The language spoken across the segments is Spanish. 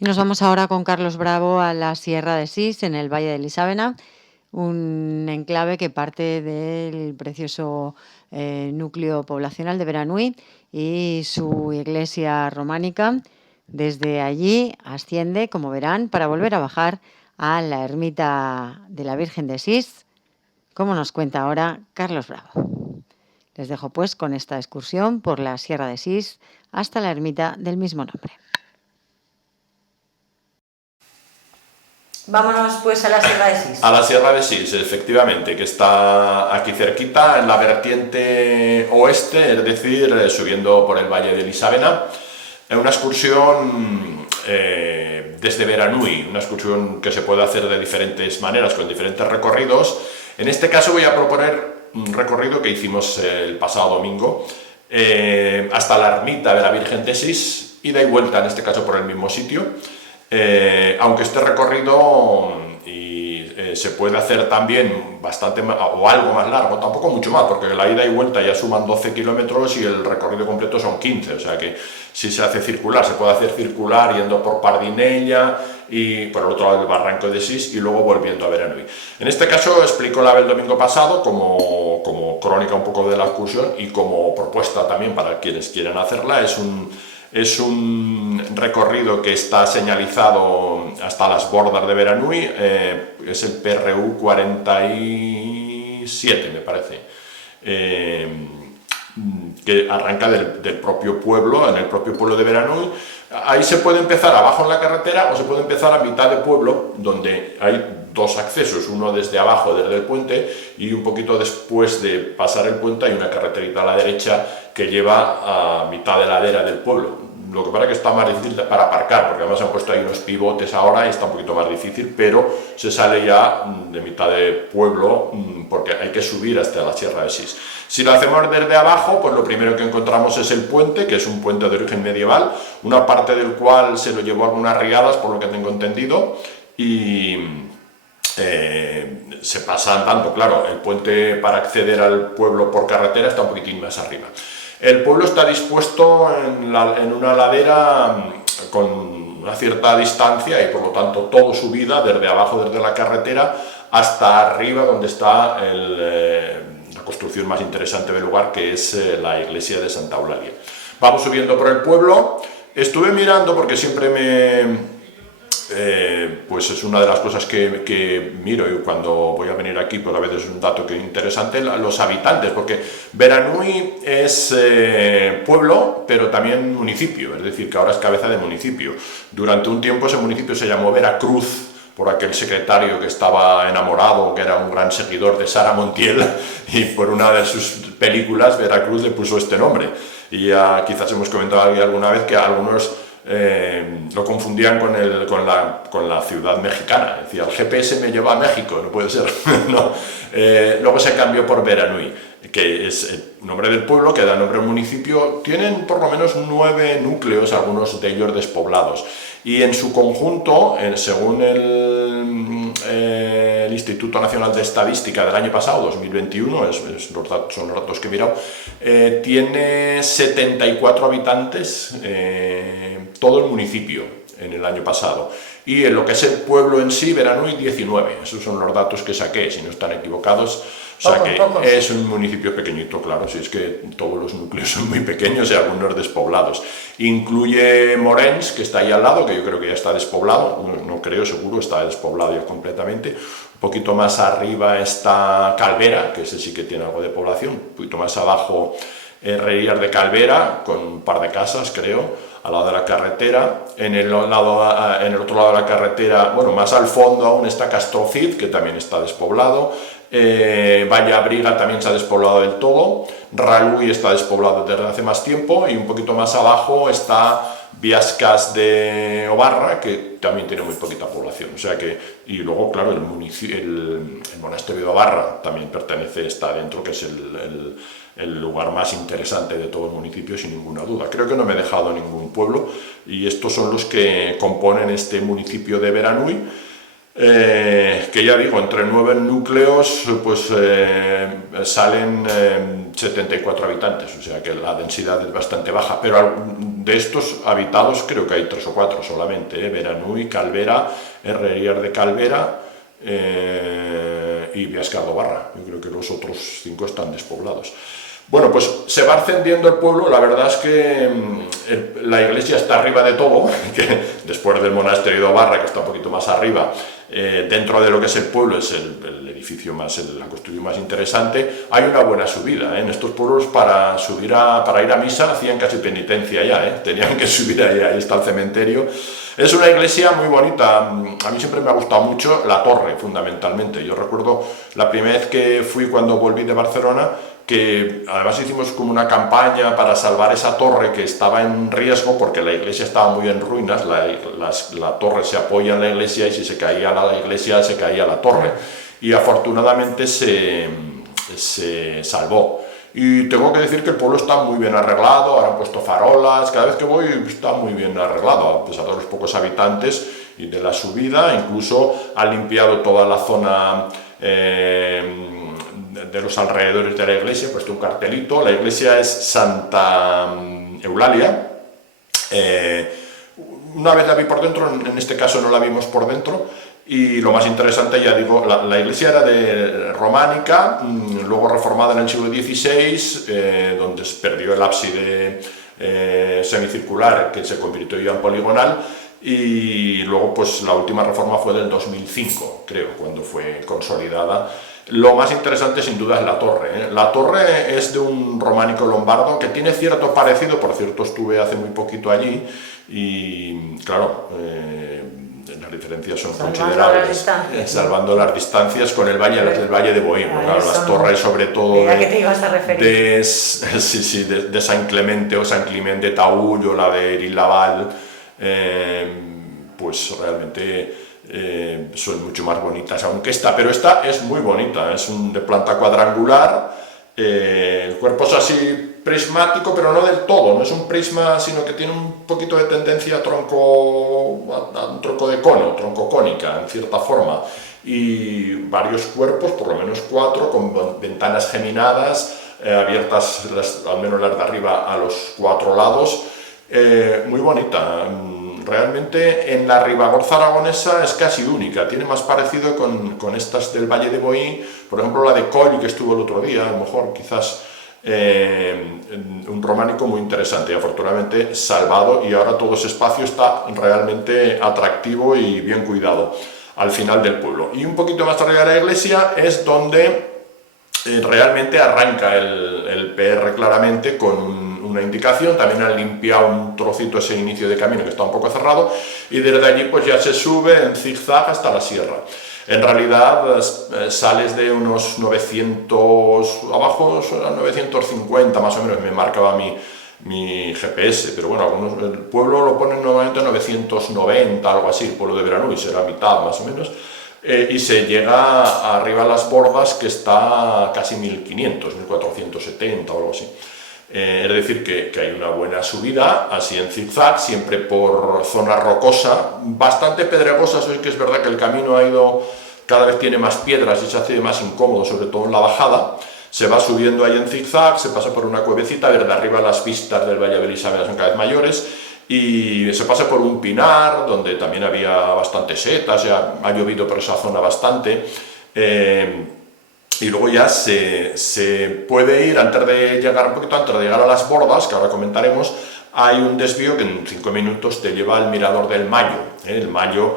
Y nos vamos ahora con Carlos Bravo a la Sierra de Sis, en el Valle de Lisávena, un enclave que parte del precioso núcleo poblacional de Beranui y su iglesia románica. Desde allí asciende, como verán, para volver a bajar a la ermita de la Virgen de Sis, como nos cuenta ahora Carlos Bravo. Les dejo pues con esta excursión por la Sierra de Sis hasta la ermita del mismo nombre. Vámonos pues a la Sierra de Sis. A la Sierra de Sis, efectivamente, que está aquí cerquita, en la vertiente oeste, es decir, subiendo por el Valle de Lisávena. Es una excursión desde Beranui, una excursión que se puede hacer de diferentes maneras, con diferentes recorridos. En este caso voy a proponer un recorrido que hicimos el pasado domingo, hasta la ermita de la Virgen de Sis, ida y vuelta, en este caso por el mismo sitio. Aunque este recorrido se puede hacer también bastante más, o algo más largo, tampoco mucho más, porque la ida y vuelta ya suman 12 kilómetros y el recorrido completo son 15, o sea que si se hace circular, se puede hacer circular yendo por Pardinella y por el otro lado del barranco de Sis y luego volviendo a Beranui. En este caso explico la del domingo pasado como crónica un poco de la excursión y como propuesta también para quienes quieran hacerla. Es un recorrido que está señalizado hasta las bordas de Beranui, es el PRU 47, me parece, que arranca del propio pueblo, en el propio pueblo de Beranui. Ahí se puede empezar abajo en la carretera o se puede empezar a mitad de pueblo, donde hay dos accesos, uno desde abajo, desde el puente, y un poquito después de pasar el puente hay una carreterita a la derecha que lleva a mitad de ladera del pueblo. Lo que pasa es que está más difícil para aparcar, porque además han puesto ahí unos pivotes ahora y está un poquito más difícil, pero se sale ya de mitad de pueblo porque hay que subir hasta la Sierra de Sis. Si lo hacemos desde abajo, pues lo primero que encontramos es el puente, que es un puente de origen medieval, una parte del cual se lo llevó algunas riadas, por lo que tengo entendido, y se pasa andando. Claro, el puente para acceder al pueblo por carretera está un poquitín más arriba. El pueblo está dispuesto en una ladera con una cierta distancia y por lo tanto todo subida desde abajo, desde la carretera, hasta arriba donde está la construcción más interesante del lugar, que es la iglesia de Santa Eulalia. Vamos subiendo por el pueblo. Estuve mirando porque siempre pues es una de las cosas que miro y cuando voy a venir aquí, pues a veces es un dato que es interesante, los habitantes, porque Beranui es pueblo, pero también municipio, es decir, que ahora es cabeza de municipio. Durante un tiempo ese municipio se llamó Veracruz, por aquel secretario que estaba enamorado, que era un gran seguidor de Sara Montiel, y por una de sus películas Veracruz le puso este nombre. Y ya quizás hemos comentado alguna vez que algunos lo confundían con la ciudad mexicana. Decía, el GPS me lleva a México, no puede ser. No. Luego se cambió por Beranui, que es el nombre del pueblo, que da nombre al municipio. Tienen por lo menos 9 núcleos, algunos de ellos despoblados. Y en su conjunto, según el Instituto Nacional de Estadística del año pasado, 2021, son los datos que he mirado, tiene 74 habitantes todo el municipio en el año pasado. Y en lo que es el pueblo en sí, Beranui, 19. Esos son los datos que saqué, si no están equivocados. O sea que es un municipio pequeñito, claro, si es que todos los núcleos son muy pequeños y algunos despoblados. Incluye Morens, que está ahí al lado, que yo creo que ya está despoblado, no creo, seguro, está despoblado ya completamente. Un poquito más arriba está Calvera, que ese sí que tiene algo de población. Un poquito más abajo, Herrerías de Calvera, con un par de casas, creo, al lado de la carretera. En el otro lado de la carretera, bueno, más al fondo aún está Castrocid, que también está despoblado. Vallabriga también se ha despoblado del todo. Ralui está despoblado desde hace más tiempo. Y un poquito más abajo está Viascas de Obarra, que también tiene muy poquita población. O sea que, y luego, claro, el monasterio de Obarra también está dentro, que es el lugar más interesante de todo el municipio, sin ninguna duda. Creo que no me he dejado ningún pueblo, y estos son los que componen este municipio de Beranui, que ya digo, entre 9 núcleos pues salen 74 habitantes, o sea que la densidad es bastante baja, pero de estos habitados creo que hay 3 o 4 solamente, Beranui, Calvera, Herrerier de Calvera y Biascardo-Barra. Yo creo que los otros 5 están despoblados. Bueno, pues se va ascendiendo el pueblo. La verdad es que la iglesia está arriba de todo, que después del monasterio de Barra, que está un poquito más arriba, dentro de lo que es el pueblo, es el edificio más, la construcción más interesante. Hay una buena subida, en estos pueblos para ir a misa hacían casi penitencia ya, tenían que subir ahí está el cementerio. Es una iglesia muy bonita. A mí siempre me ha gustado mucho la torre, fundamentalmente. Yo recuerdo la primera vez que fui, cuando volví de Barcelona, que además hicimos como una campaña para salvar esa torre, que estaba en riesgo porque la iglesia estaba muy en ruinas. La torre se apoya en la iglesia y si se caía la iglesia se caía la torre, y afortunadamente se salvó. Y tengo que decir que el pueblo está muy bien arreglado, ahora han puesto farolas, cada vez que voy está muy bien arreglado, a pesar de los pocos habitantes y de la subida. Incluso ha limpiado toda la zona de los alrededores de la iglesia, puesto un cartelito. La iglesia es Santa Eulalia. Una vez la vi por dentro, en este caso no la vimos por dentro, y lo más interesante, ya digo, la iglesia era de románica, luego reformada en el siglo XVI, donde se perdió el ábside semicircular, que se convirtió ya en poligonal, y luego pues la última reforma fue del 2005, creo, cuando fue consolidada. Lo más interesante sin duda es la torre. La torre es de un románico lombardo que tiene cierto parecido, por cierto estuve hace muy poquito allí, y claro, las diferencias son considerables, salvando las distancias con el valle, las del Valle de Bohío. Claro, las torres sobre todo de San Clemente o San Clemente de Taullo, la de Irilaval, pues realmente son mucho más bonitas, aunque pero esta es muy bonita, es de planta cuadrangular. El cuerpo es así prismático, pero no del todo, no es un prisma, sino que tiene un poquito de tendencia a un tronco de cono, troncocónica en cierta forma, y varios cuerpos, por lo menos 4, con ventanas geminadas, abiertas al menos las de arriba a los 4 lados. Muy bonita. Realmente en la Ribagorza aragonesa es casi única, tiene más parecido con estas del Valle de Bohín, por ejemplo la de Coll, que estuvo el otro día, a lo mejor quizás un románico muy interesante, y afortunadamente salvado, y ahora todo ese espacio está realmente atractivo y bien cuidado al final del pueblo. Y un poquito más arriba de la iglesia es donde realmente arranca el PR claramente, con una indicación. También han limpiado un trocito ese inicio de camino que está un poco cerrado, y desde allí pues ya se sube en zigzag hasta la sierra. En realidad sales de unos 900, abajo son 950 más o menos, me marcaba mi GPS, pero bueno, el pueblo lo ponen normalmente a 990, algo así, el pueblo de Beranui será mitad más o menos. Y se llega arriba a las Bordas, que está casi 1500, 1470 o algo así. Es decir, que hay una buena subida, así en zigzag, siempre por zona rocosa, bastante pedregosa. Hoy que es verdad que el camino cada vez tiene más piedras y se hace más incómodo, sobre todo en la bajada. Se va subiendo ahí en zigzag, se pasa por una cuevecita, desde arriba las vistas del Valle de Elisabetta son cada vez mayores, y se pasa por un pinar, donde también había bastantes setas, ya ha llovido por esa zona bastante. Y luego ya se puede ir, un poquito antes de llegar a las Bordas, que ahora comentaremos, hay un desvío que en 5 minutos te lleva al mirador del Mayo. El Mayo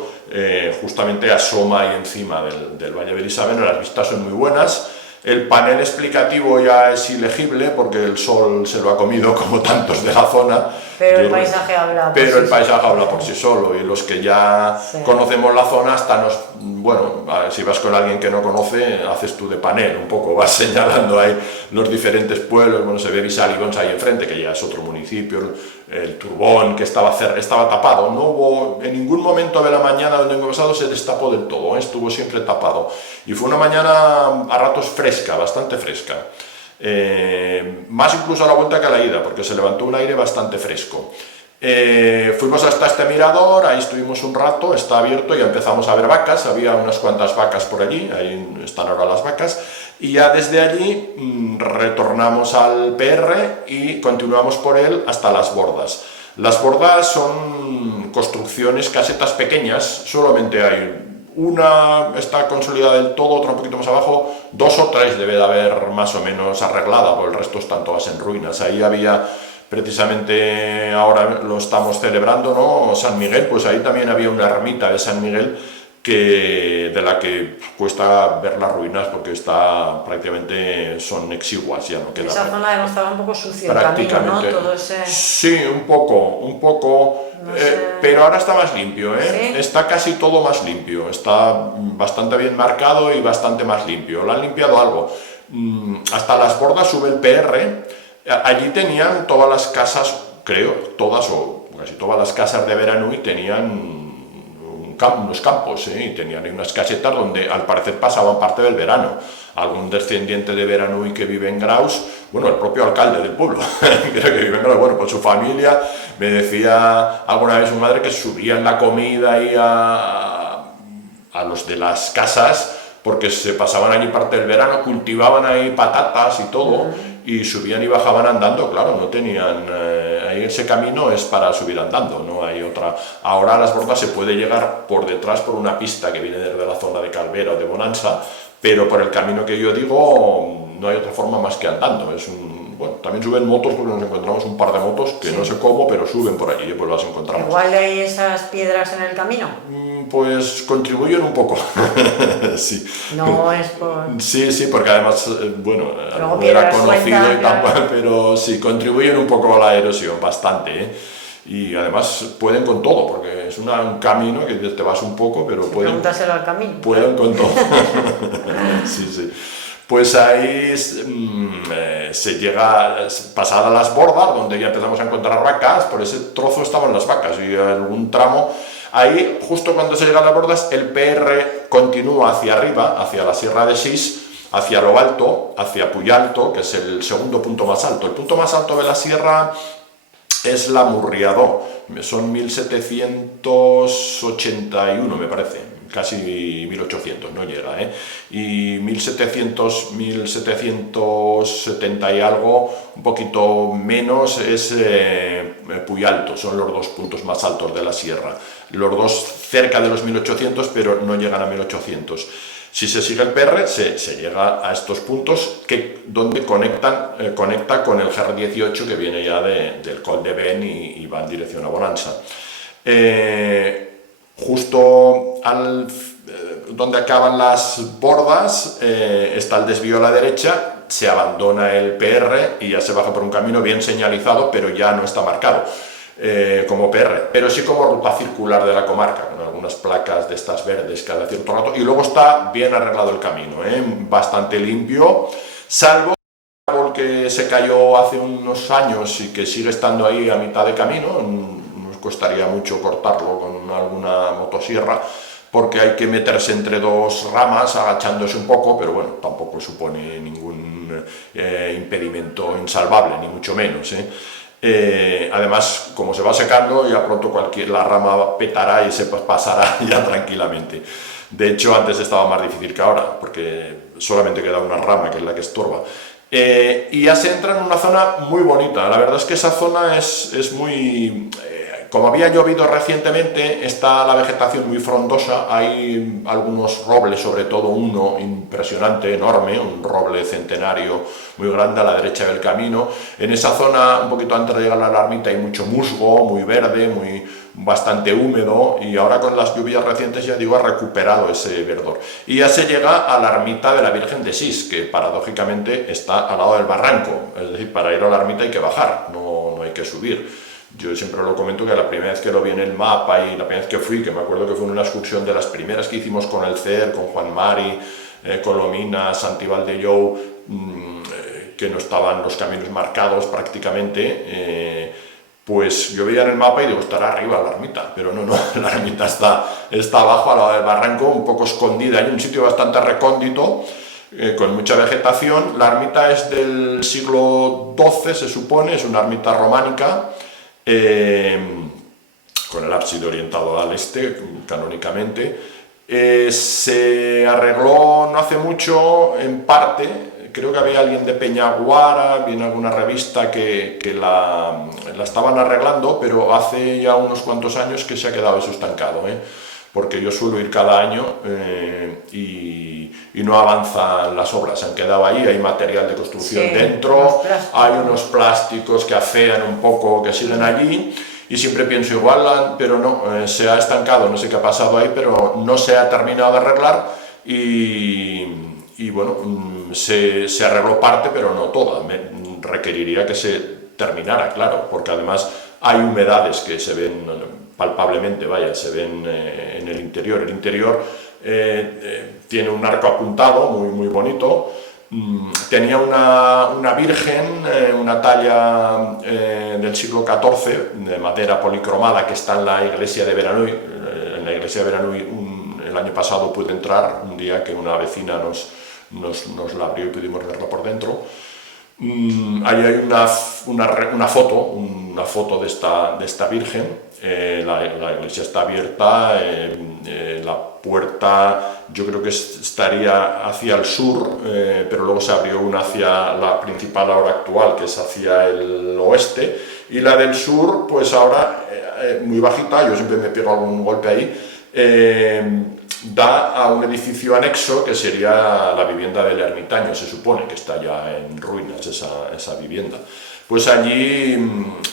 justamente asoma ahí encima del Valle de Elisabetta, las vistas son muy buenas. El panel explicativo ya es ilegible porque el sol se lo ha comido, como tantos de la zona. Pero el paisaje habla por sí solo, y los que ya conocemos la zona, si vas con alguien que no conoce, haces tú de panel un poco, vas señalando ahí los diferentes pueblos. Bueno, se ve Visalibons ahí enfrente, que ya es otro municipio, el Turbón, que estaba tapado. No hubo en ningún momento de la mañana del domingo pasado se destapó del todo, estuvo siempre tapado, y fue una mañana a ratos fresca, bastante fresca. Más incluso a la vuelta que a la ida, porque se levantó un aire bastante fresco. Fuimos hasta este mirador, ahí estuvimos un rato, está abierto, y empezamos a ver vacas. Había unas cuantas vacas por allí, ahí están ahora las vacas, y ya desde allí retornamos al PR y continuamos por él hasta las Bordas. Las bordas son construcciones, casetas pequeñas, solamente hay una está consolidada del todo, otra un poquito más abajo, 2 o 3 debe de haber más o menos arreglada, porque el resto están todas en ruinas. Ahí había, precisamente ahora lo estamos celebrando, ¿no? San Miguel, pues ahí también había una ermita de San Miguel de la que cuesta ver las ruinas porque está prácticamente son exiguas, ya no queda. Esa zona además estaba un poco sucio el Prácticamente. camino, ¿no? Todo ese... Sí, un poco, No sé. pero ahora está más limpio, ¿eh? ¿Sí? Está casi todo más limpio, está bastante bien marcado y bastante más limpio. Lo han limpiado algo. Hasta las bordas sube el PR. Allí tenían todas las casas, creo, todas o casi todas las casas de Beranui tenían unos campos, y tenían ahí unas casetas donde al parecer pasaban parte del verano. Algún descendiente de Beranui que vive en Graus, bueno, el propio alcalde del pueblo, creo que vive en Graus, bueno, pues su familia, me decía alguna vez su madre que subían la comida ahí a los de las casas, porque se pasaban allí parte del verano, cultivaban ahí patatas y todo, y subían y bajaban andando, claro, no tenían, ahí ese camino es para subir andando, no hay otra. Ahora a las bordas se puede llegar por detrás por una pista que viene desde la zona de Calvera o de Bonanza, pero por el camino que yo digo no hay otra forma más que andando. Bueno, también suben motos porque nos encontramos un par de motos que no sé cómo, pero suben por allí, pues las encontramos. Igual hay esas piedras en el camino. Pues contribuyen un poco, sí. No es por... Sí, porque además, bueno, Luego no era piedras conocido sueltas, y tal, claro. pero sí, contribuyen un poco a la erosión, bastante, ¿eh? Y además pueden con todo, porque es un camino que te vas un poco, pero Pregúntaselo al camino. pueden con todo. Sí. Pues ahí se llega, pasada las bordas, donde ya empezamos a encontrar vacas, por ese trozo estaban las vacas y algún tramo. Ahí, justo cuando se llega a las bordas, el PR continúa hacia arriba, hacia la Sierra de Sis, hacia lo alto, hacia Puyalto, que es el segundo punto más alto. El punto más alto de la sierra es la Murriadó, son 1781, me parece, casi 1800, no llega, y 1770 y algo, un poquito menos, es Puyalto, son los 2 puntos más altos de la sierra, los dos cerca de los 1800, pero no llegan a 1800. Si se sigue el PR, se llega a estos puntos donde conecta con el GR18 que viene ya del Col de Ben y va en dirección a Bonanza. Justo donde acaban las bordas está el desvío a la derecha, se abandona el PR y ya se baja por un camino bien señalizado, pero ya no está marcado como PR, pero sí como ruta circular de la comarca, con algunas placas de estas verdes cada cierto rato, y luego está bien arreglado el camino, bastante limpio, salvo el árbol que se cayó hace unos años y que sigue estando ahí a mitad de camino. Nos costaría mucho cortarlo con alguna motosierra, porque hay que meterse entre 2 ramas agachándose un poco, pero bueno, tampoco supone ningún impedimento insalvable, ni mucho menos, además, como se va secando, ya pronto la rama petará y se pasará ya tranquilamente. De hecho, antes estaba más difícil que ahora, porque solamente queda una rama que es la que estorba. Y ya se entra en una zona muy bonita. La verdad es que esa zona es muy... como había llovido recientemente, está la vegetación muy frondosa, hay algunos robles, sobre todo uno impresionante, enorme, un roble centenario muy grande a la derecha del camino. En esa zona, un poquito antes de llegar a la ermita, hay mucho musgo, muy verde, bastante húmedo, y ahora con las lluvias recientes, ya digo, ha recuperado ese verdor. Y ya se llega a la ermita de la Virgen de Sis, que paradójicamente está al lado del barranco, es decir, para ir a la ermita hay que bajar, no hay que subir. Yo siempre lo comento que la primera vez que lo vi en el mapa y la primera vez que fui, que me acuerdo que fue en una excursión de las primeras que hicimos con el CER, con Juan Mari, Colomina, Santival de Jou, que no estaban los caminos marcados prácticamente, pues yo veía en el mapa y digo, estará arriba la ermita, pero no, la ermita está abajo, al lado del barranco, un poco escondida, hay un sitio bastante recóndito, con mucha vegetación. La ermita es del siglo XII, se supone, es una ermita románica, con el ábside orientado al este, canónicamente. Se arregló no hace mucho, en parte, creo que había alguien de Peñaguara, vi en alguna revista que la estaban arreglando, pero hace ya unos cuantos años que se ha quedado eso estancado, porque yo suelo ir cada año y no avanzan las obras, se han quedado ahí, hay material de construcción dentro, hay unos plásticos que afean un poco, que siguen allí, y siempre pienso igual, pero no, se ha estancado, no sé qué ha pasado ahí, pero no se ha terminado de arreglar y bueno, se arregló parte, pero no toda, requeriría que se terminara, claro, porque además hay humedades que se ven palpablemente, vaya, se ven en el interior. El interior tiene un arco apuntado muy, muy bonito. Tenía una virgen, una talla del siglo XIV, de madera policromada, que está en la iglesia de Beranui. En la iglesia de Beranui el año pasado pude entrar, un día que una vecina nos la abrió y pudimos verla por dentro. Ahí hay una foto de esta virgen. La iglesia está abierta, la puerta yo creo que estaría hacia el sur, pero luego se abrió una hacia la principal ahora actual, que es hacia el oeste, y la del sur pues ahora muy bajita, yo siempre me pego algún golpe ahí, da a un edificio anexo que sería la vivienda del ermitaño, se supone que está ya en ruinas esa vivienda. Pues allí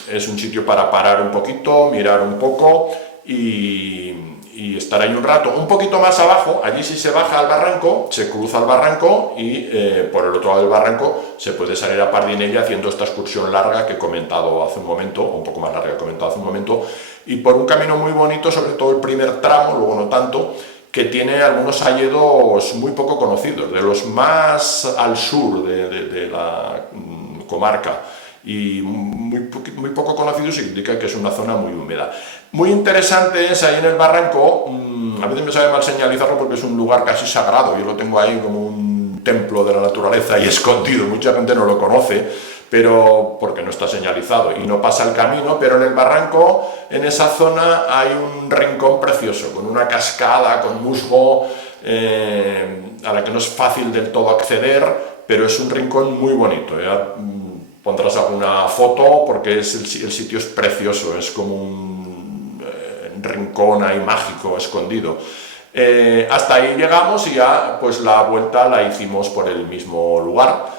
es un sitio para parar un poquito, mirar un poco y estar ahí un rato. Un poquito más abajo, allí sí se baja al barranco, se cruza el barranco y por el otro lado del barranco se puede salir a Pardinella haciendo esta excursión larga que he comentado hace un momento, o un poco más larga que he comentado hace un momento, y por un camino muy bonito, sobre todo el primer tramo, luego no tanto, que tiene algunos hayedos muy poco conocidos, de los más al sur de la comarca, y muy poco conocidos, indica que es una zona muy húmeda. Muy interesante es ahí en el barranco, a veces me sabe mal señalizarlo porque es un lugar casi sagrado, yo lo tengo ahí como un templo de la naturaleza y escondido, mucha gente no lo conoce, pero porque no está señalizado y no pasa el camino, pero en el barranco, en esa zona, hay un rincón precioso, con una cascada, con musgo, a la que no es fácil del todo acceder, pero es un rincón muy bonito. Ya pondrás alguna foto porque el sitio es precioso, es como un rincón ahí mágico, escondido. Hasta ahí llegamos y ya pues la vuelta la hicimos por el mismo lugar,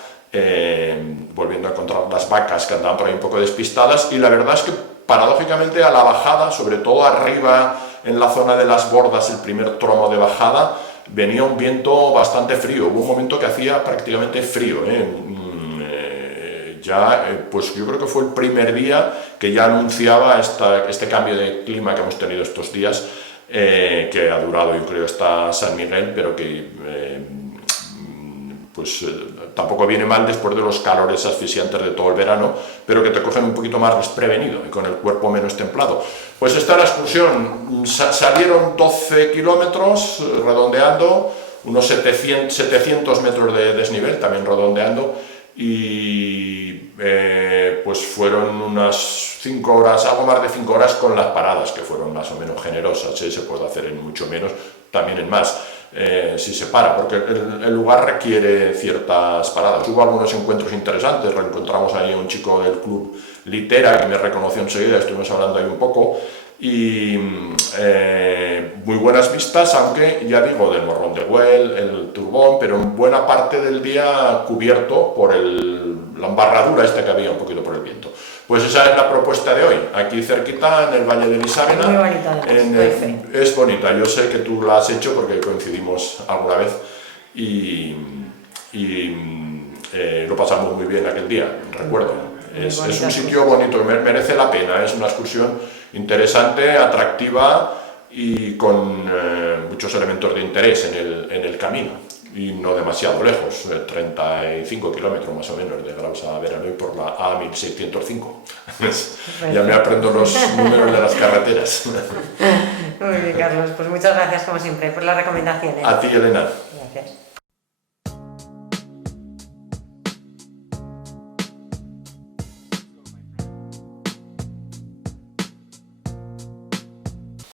volviendo a encontrar las vacas que andaban por ahí un poco despistadas, y la verdad es que paradójicamente a la bajada, sobre todo arriba en la zona de las bordas, el primer tramo de bajada, venía un viento bastante frío, hubo un momento que hacía prácticamente frío, pues yo creo que fue el primer día que ya anunciaba este cambio de clima que hemos tenido estos días, que ha durado yo creo hasta San Miguel, pero que tampoco viene mal después de los calores asfixiantes de todo el verano, pero que te cogen un poquito más desprevenido y con el cuerpo menos templado. Pues esta es la excursión, salieron 12 kilómetros redondeando, unos 700 metros de desnivel, también redondeando, y pues fueron unas 5 horas, algo más de 5 horas con las paradas, que fueron más o menos generosas, se puede hacer en mucho menos, también en más. Si se para, porque el lugar requiere ciertas paradas. Hubo algunos encuentros interesantes, reencontramos ahí a un chico del club Litera que me reconoció enseguida, estuvimos hablando ahí un poco, y muy buenas vistas, aunque ya digo, del Morrón de Güell, el Turbón, pero en buena parte del día cubierto por la embarradura que había un poquito por el viento. Pues esa es la propuesta de hoy, aquí cerquita, en el Valle de Lisávena. Muy bonita, es bonita, yo sé que tú la has hecho porque coincidimos alguna vez y lo pasamos muy bien aquel día, recuerdo. Es un sitio bonito, merece la pena, es una excursión interesante, atractiva y con muchos elementos de interés en el camino. Y no demasiado lejos, 35 kilómetros más o menos de Graus a Beranui por la A1605. Ya me aprendo los números de las carreteras. Muy bien, Carlos, pues muchas gracias como siempre por las recomendaciones. A ti, Elena. Gracias.